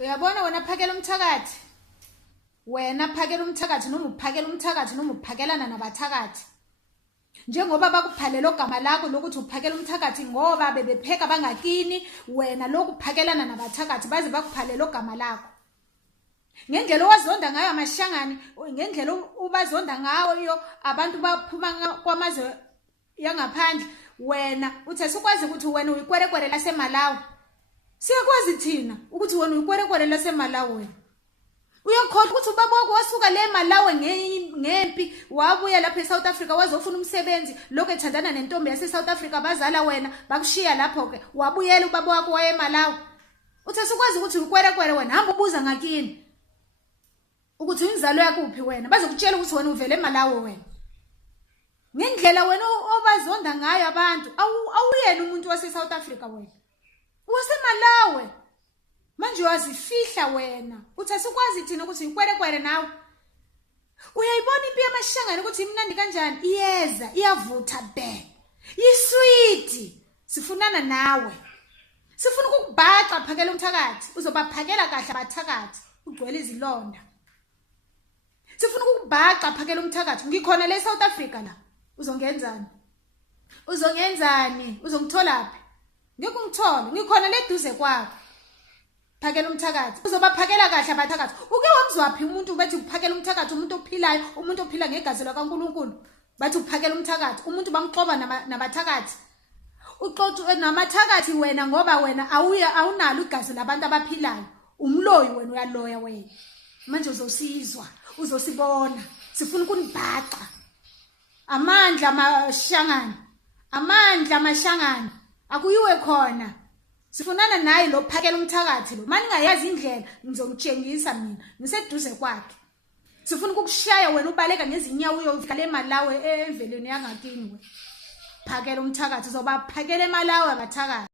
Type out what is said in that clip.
Uyabona wena phakela umthakathi. Wena phakela umthakathi noma uphakela umthakathi noma uphakelana nabathakathi. Njengoba bakuphalela ogama lakho lokuthi uphakela umthakathi ngoba bebepheka bangakini, wena lokuphakelana nabathakathi baze bakuphalela ogama lakho. Ngendlela owazonda ngayo amashangani, ngendlela ubazonda ngayo abantu baphuma kwamazwe yangaphandle, wena uthe sikwazi ukuthi wena uyikwerekwere laseMalawi. Siyakwazi thina ukuthi wena uyikwerekwere laseMalawi wena. Uyakhona ukuthi ubaba wakho wasuka le eMalawi ngempi wabuya lapha eSouth Africa wazofuna umsebenzi lokho ethandana nentombi yaseSouth Africa bazala wena bakushiya lapho ke wabuyela ubaba wakho waye eMalawi. Uthe sikwazi ukuthi uyikwerekwere wena hamba ubuza ngakini ukuthi inzalo yakho uphi wena bazokutshela ukuthi wena uvele eMalawi wena. Ngendlela wena obazonda ngayo abantu awuyena umuntu waseSouth Africa wena. WaseMalawi. Manje wazifihla wena. Uthi sikwazi thina ukuthi uyikwerekwere nawe. Uyayibona impi yamashangani ukuthi imnandi kanjani? Iyeza, iyavutha be. Yisweet. Sifunana nawe. Sifuna ukukubhaxa phakela umthakathi. Uzobaphakela kahle abathakathi. Ugcwele izilonda. Sifuna ukukubhaxa phakela umthakathi. Ngikhona le South Africa la. Uzongenzani? Uzongenzani? Uzongithola phi? Ngeke ungithole. Ngikhona le duze kwakho. Phakela umthakathi. Uzobaphakela kahle abathakathi. Uke wamzwaphi umuntu bathi uphakela umthakathi, umuntu ophilayo, umuntu ophila ngegazi likaNkulunkulu. Bathi uphakela umthakathi. Umuntu bamxoba nabathakathi. Uxoxa namathakathi wena ngoba wena awunalo igazi labantu abaphilayo. Umloyi wena uyaloya wena. Manje uzosizwa, uzosibona. Sifuna ukunibhaxa. Amandla amashangani. Amandla amashangani. Akuyiwe khona. Sifunana naye lo phakela umthakathi lo. Manje ngayazi indlela ngizomtshengisa mina. Ngiseduze kwakhe. Sifuna ukukushaya wena ubaleka ngezinyawo uyofika le eMalawi emvelweni yangakini we. Phakela umthakathi uzoba phakela eMalawi abathakathi.